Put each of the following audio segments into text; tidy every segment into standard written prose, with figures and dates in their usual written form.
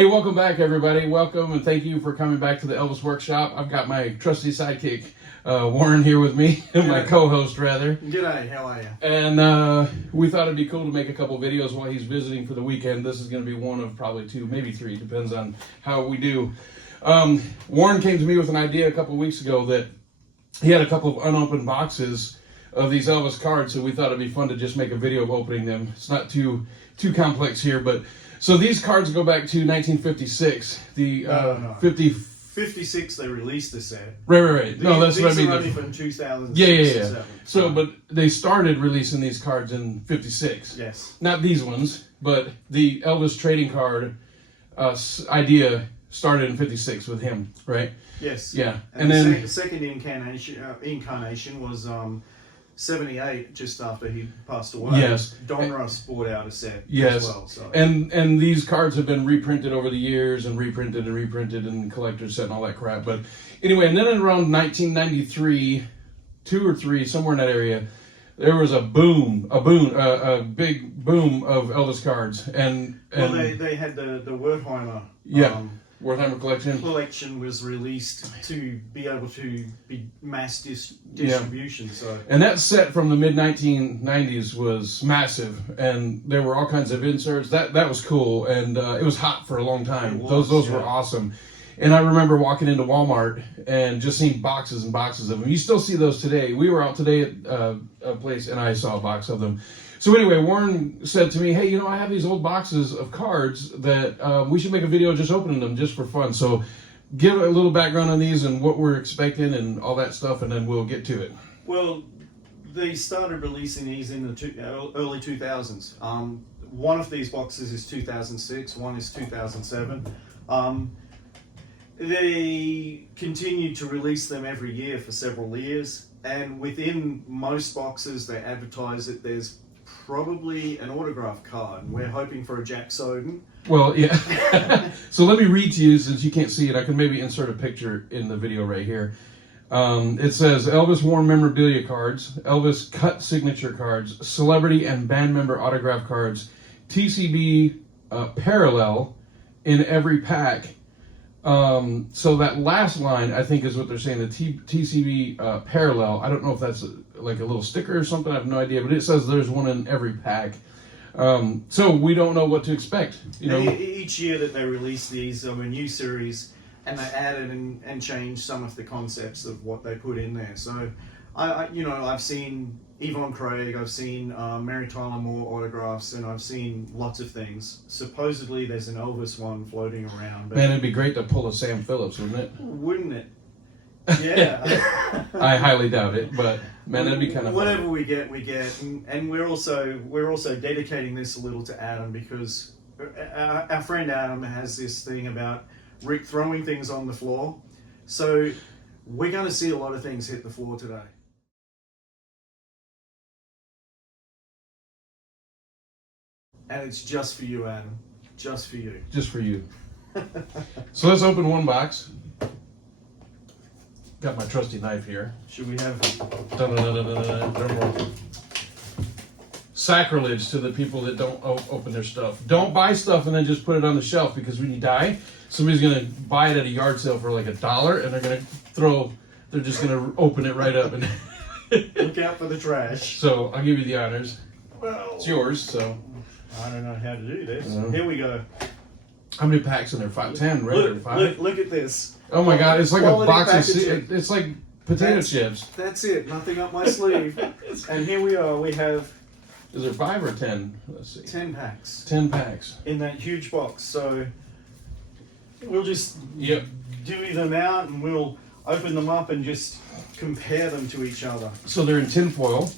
Hey, welcome back, everybody. Welcome, and thank you for coming back to the Elvis Workshop. I've got my trusty sidekick, Warren, here with me, my co-host, rather. G'day, how are you? And we thought it'd be cool to make a couple videos while he's visiting for the weekend. This is going to be one of probably two, maybe three, depends on how we do. Warren came to me with an idea a couple weeks ago that he had a couple of unopened boxes of these Elvis cards, so we thought it'd be fun to just make a video of opening them. It's not too complex here, but so these cards go back to 1956. The 56 they released the set. Right. These, no, that's these what I mean. Are only from 2006. Yeah. So, but they started releasing these cards in 56. Yes. Not these ones, but the Elvis trading card idea started in 56 with him, right? Yes. Yeah. And then the second incarnation was 78, just after he passed away. Yes. Don Russ brought out a set yes. as well. So. And these cards have been reprinted over the years and reprinted and collector's set and all that crap. But anyway, and then in around 1993, 2 or 3, somewhere in that area, there was a big boom of Elvis cards. And well, they had the Wertheimer. Wertheimer collection was released to be able to be mass distribution. Yeah. So, and that set from the mid 1990s was massive, and there were all kinds of inserts. That was cool, and it was hot for a long time. Those were awesome. And I remember walking into Walmart and just seeing boxes and boxes of them. You still see those today. We were out today at a place, and I saw a box of them. So anyway, Warren said to me, hey, I have these old boxes of cards that we should make a video just opening them just for fun. So give a little background on these and what we're expecting and all that stuff, and then we'll get to it. Well, they started releasing these in the early 2000s. One of these boxes is 2006, one is 2007. They continued to release them every year for several years, and within most boxes they advertise that there's probably an autograph card. We're hoping for a Jack Soden. Well, yeah. So let me read to you, since you can't see it. I can maybe insert a picture in the video right here. It says Elvis worn memorabilia cards, Elvis cut signature cards, celebrity and band member autograph cards, TCB parallel in every pack. So that last line, I think, is what they're saying, the TCB parallel. I don't know if that's like a little sticker or something. I have no idea, but it says there's one in every pack. So we don't know what to expect. Each year that they release these a new series, and they added and changed some of the concepts of what they put in there. So I've seen Yvonne Craig, I've seen Mary Tyler Moore autographs, and I've seen lots of things. Supposedly there's an Elvis one floating around. But man, it'd be great to pull a Sam Phillips, wouldn't it? Wouldn't it? Yeah. I highly doubt it, but man, that'd be kind of whatever fun. we get, and we're also dedicating this a little to Adam, because our friend Adam has this thing about Rick throwing things on the floor. So we're going to see a lot of things hit the floor today. And it's just for you, Adam. Just for you. Just for you. So let's open one box. Got my trusty knife here. Should we have... Sacrilege to the people that don't open their stuff. Don't buy stuff and then just put it on the shelf, because when you die, somebody's going to buy it at a yard sale for like $1, and they're just going to open it right up. And look out for the trash. So I'll give you the honors. Well, it's yours, so. I don't know how to do this. Here we go. How many packs in there? 10, right? 5? Look at this. Oh my God, it's like a box of it's like potato chips. That's it. Nothing up my sleeve. And here we are. We have... Is there 5 or 10? Let's see. 10 packs. 10 packs. In that huge box. So we'll just divvy them out, and we'll open them up and just compare them to each other. So they're in tinfoil.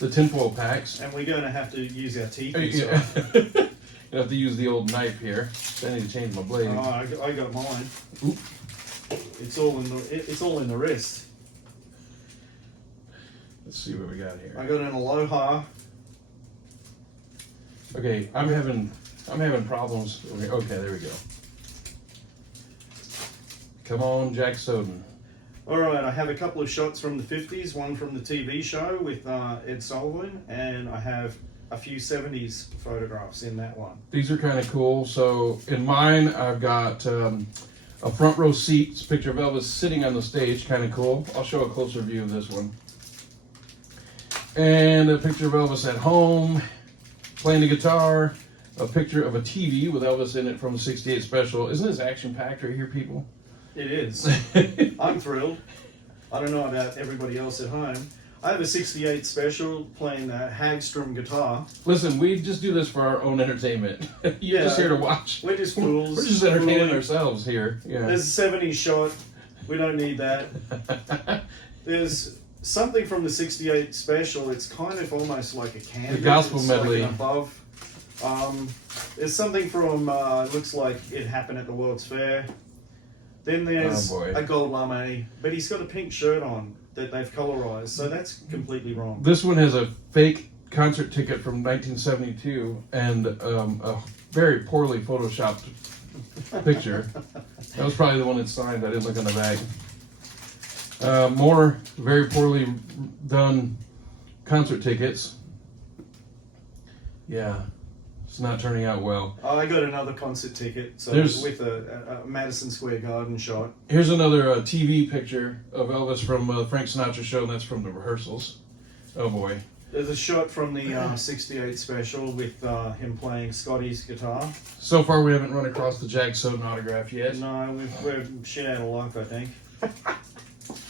The tinfoil packs. And we're going to have to use our teeth. Yeah. You have to use the old knife here. I need to change my blade. Oh, I got mine. Oop. It's all in the wrist. Let's see what we got here. I got an Aloha. Okay, I'm having problems. Okay, there we go. Come on, Jack Soden. All right, I have a couple of shots from the 50s, one from the TV show with Ed Sullivan, and I have a few 70s photographs in that one. These are kind of cool. So in mine, I've got a front row seat. It's a picture of Elvis sitting on the stage, kind of cool. I'll show a closer view of this one. And a picture of Elvis at home, playing the guitar. A picture of a TV with Elvis in it from the '68 special. Isn't this action-packed right here, people? It is. I'm thrilled. I don't know about everybody else at home. I have a '68 special playing the Hagstrom guitar. Listen, we just do this for our own entertainment. You're just here to watch. We're just fools. We're just entertaining ourselves here. Yeah. There's a '70s shot. We don't need that. There's something from the '68 special. It's kind of almost like a canvas. The gospel it's medley. Like an above. There's something from, looks like it happened at the World's Fair. Then there's a gold lame, but he's got a pink shirt on that they've colorized, so that's completely wrong. This one has a fake concert ticket from 1972 and a very poorly photoshopped picture. That was probably the one that's signed. I didn't look in the bag. More very poorly done concert tickets. Yeah. It's not turning out well. I got another concert ticket, so with a Madison Square Garden shot. Here's another TV picture of Elvis from the Frank Sinatra show, and that's from the rehearsals. Oh boy. There's a shot from the '68 special with him playing Scotty's guitar. So far, we haven't run across the Jack Soden autograph yet. No, we're shit out of luck, I think.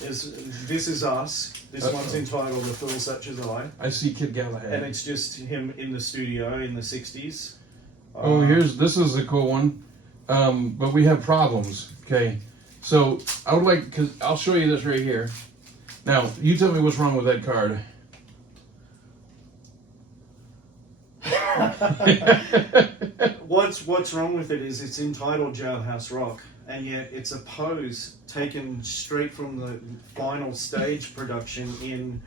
This is us. This one's entitled "A Fool Such as I." I see Kid Galahad. And it's just him in the studio in the '60s. Oh, this is a cool one. But we have problems. Okay, so I would like, because I'll show you this right here. Now, you tell me what's wrong with that card. What's wrong with it is it's entitled Jailhouse Rock, and yet it's a pose taken straight from the final stage production in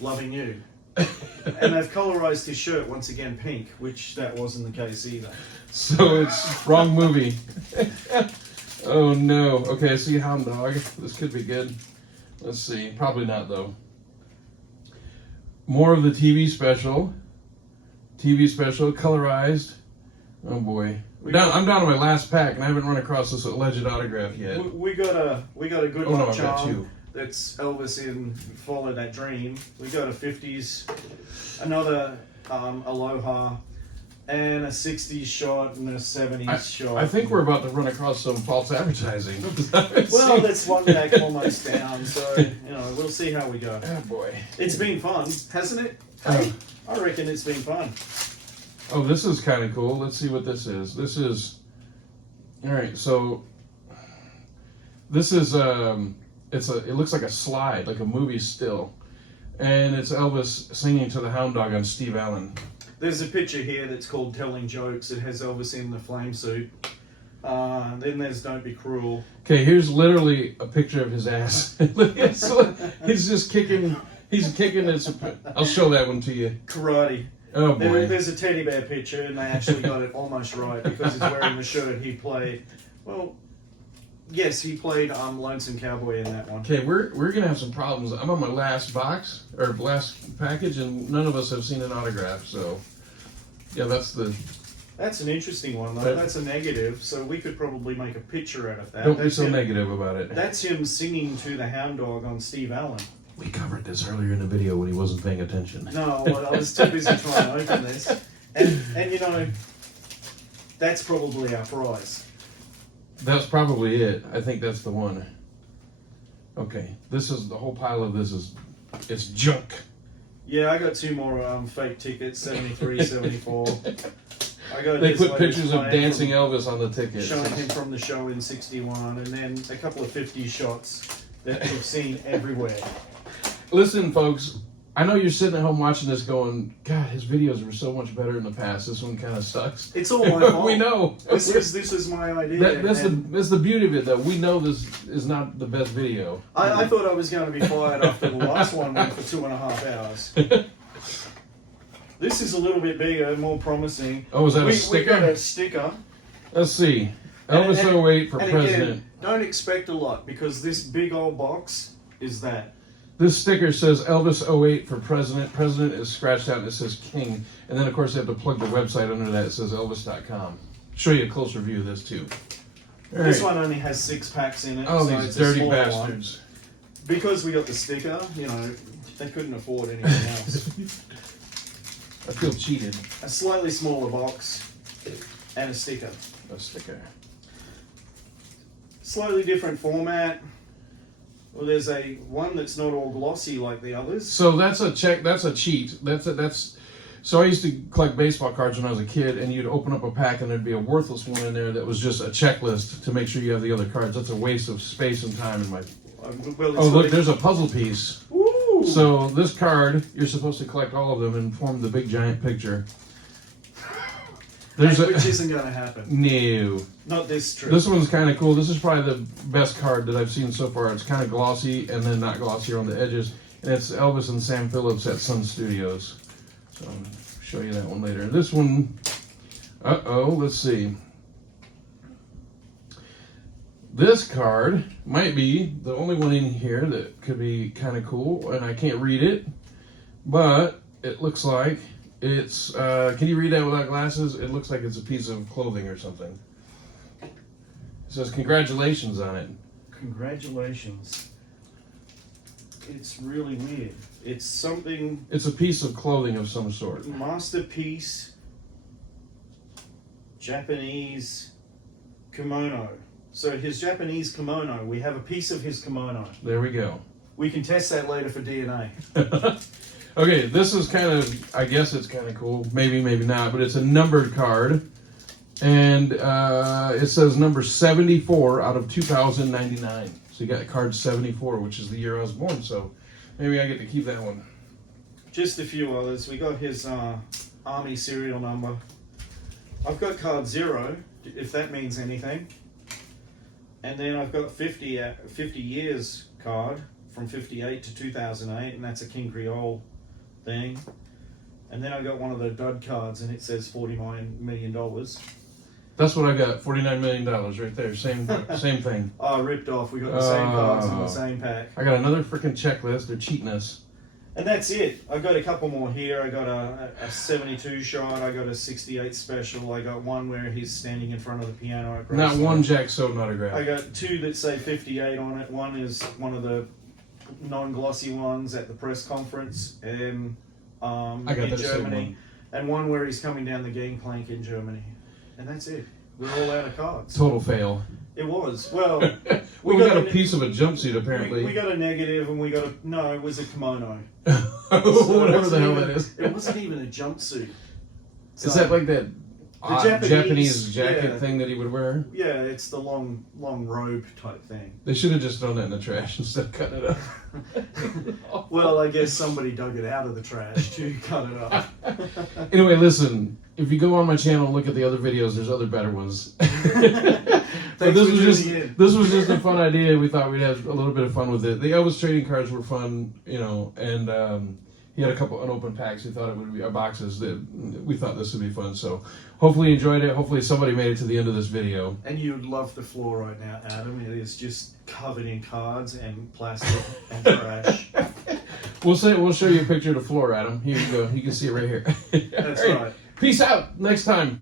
Loving You. And they've colorized his shirt once again pink, which that wasn't the case either. So it's wrong movie. Oh no. Okay, I see Hound Dog. This could be good. Let's see. Probably not though. More of the TV special. TV special, colorized. Oh boy. I'm down to my last pack, and I haven't run across this alleged autograph yet. We got a good Oh no, luck I've got charm. two. That's Elvis in Follow That Dream. We got a '50s, another Aloha, and a '60s shot and a '70s shot. I think we're about to run across some false advertising. Well, that's one back almost down, so we'll see how we go. Oh boy. It's been fun, hasn't it? Hey, I reckon it's been fun. Oh, this is kind of cool. Let's see what this is. This is, all right. So this is it looks like a slide, like a movie still, and it's Elvis singing to the Hound Dog on Steve Allen. There's a picture here that's called Telling Jokes. It has Elvis in the flame suit. Then there's Don't Be Cruel. Okay, here's literally a picture of his ass. He's just kicking. He's kicking his. I'll show that one to you. Karate. Oh boy. There's a teddy bear picture, and they actually got it almost right because he's wearing the shirt he played. Well, yes, he played Lonesome Cowboy in that one. Okay, we're gonna have some problems. I'm on my last box or last package, and none of us have seen an autograph. So, yeah, that's an interesting one though. That's a negative, so we could probably make a picture out of that. Don't be so negative about it. That's him singing to the Hound Dog on Steve Allen. We covered this earlier in the video when he wasn't paying attention. No, well, I was too busy trying to open this. And that's probably our prize. That's probably it. I think that's the one. Okay, this is the whole pile of this it's junk. Yeah, I got two more fake tickets, 73, 74. They put pictures of dancing Elvis on the ticket. Showing him from the show in 61, and then a couple of 50 shots that we've seen everywhere. Listen, folks, I know you're sitting at home watching this going, God, his videos were so much better in the past. This one kind of sucks. It's all my fault. We know. This is my idea. That's the beauty of it, though. We know this is not the best video. I thought I was going to be fired after the last one went for 2.5 hours. This is a little bit bigger, more promising. Oh, is that a sticker? We got a sticker. Let's see. Elvis 08 for president. Again, don't expect a lot because this big old box is that. This sticker says Elvis '08 for president. President is scratched out and it says King. And then, of course, they have to plug the website under that. It says Elvis.com. Show you a closer view of this, too. All This right. one only has 6 packs in it. Oh, so these it's a dirty smaller one. bastards. Because we got the sticker, you know, they couldn't afford anything else. I feel cheated. A slightly smaller box and a sticker. A sticker. Slightly different format. Well, there's one that's not all glossy like the others. So that's a check. That's a cheat. So I used to collect baseball cards when I was a kid, and you'd open up a pack, and there'd be a worthless one in there that was just a checklist to make sure you have the other cards. That's a waste of space and time in my. Well, it's Oh, look, like- there's a puzzle piece. Ooh. So this card, you're supposed to collect all of them and form the big giant picture. There's which a isn't going to happen. no. Not this trip. This one's kind of cool. This is probably the best card that I've seen so far. It's kind of glossy and then not glossy on the edges. And it's Elvis and Sam Phillips at Sun Studios. So I'll show you that one later. This one, let's see. This card might be the only one in here that could be kind of cool, and I can't read it, but it looks like it's, can you read that without glasses? It looks like it's a piece of clothing or something. It says congratulations on it. Congratulations. It's really weird. It's something It's a piece of clothing of some sort. masterpiece Japanese kimono. So his Japanese kimono, we have a piece of his kimono. There we go. We can test that later for DNA. Okay, this is kind of, I guess it's kind of cool. Maybe, maybe not, but it's a numbered card. And it says number 74 out of 2099. So you got card 74, which is the year I was born. So maybe I get to keep that one. Just a few others. We got his Army serial number. I've got card 0, if that means anything. And then I've got 50 years card from 58 to 2008, and that's a King Creole thing. And then I got one of the dud cards, and it says $49 million. That's what I got, $49 million right there. Same thing. Oh, ripped off. We got the same cards in the same pack. I got another freaking checklist. They're cheating us. And that's it. I've got a couple more here. I got a 72 shot. I got a 68 special. I got one where he's standing in front of the piano at Not Graceland. one Jack Soden autograph. I got 2 that say 58 on it. One is one of the non-glossy ones at the press conference in I got that same Germany. one. And one where he's coming down the gangplank in Germany. And that's it. We're all out of cards. Total fail. It was. Well, We got a piece of a jumpsuit apparently. we got a negative and we got a... No, it was a kimono. Whatever the hell that is. It wasn't even a jumpsuit. Is that like that odd Japanese jacket yeah. thing that he would wear? Yeah, it's the long robe type thing. They should have just thrown that in the trash instead of cutting it up. Well, I guess somebody dug it out of the trash to cut it up. Anyway, listen. If you go on my channel and look at the other videos, there's other better ones. But Thanks this for was tuning in. this was just a fun idea. We thought we'd have a little bit of fun with it. The Elvis trading cards were fun, you know, and he had a couple unopened packs. He thought it would be boxes that we thought this would be fun. So hopefully you enjoyed it. Hopefully somebody made it to the end of this video. And you'd love the floor right now, Adam. It is just covered in cards and plastic and trash. We'll show you a picture of the floor, Adam. Here you go. You can see it right here. That's All right. Peace out. Next time.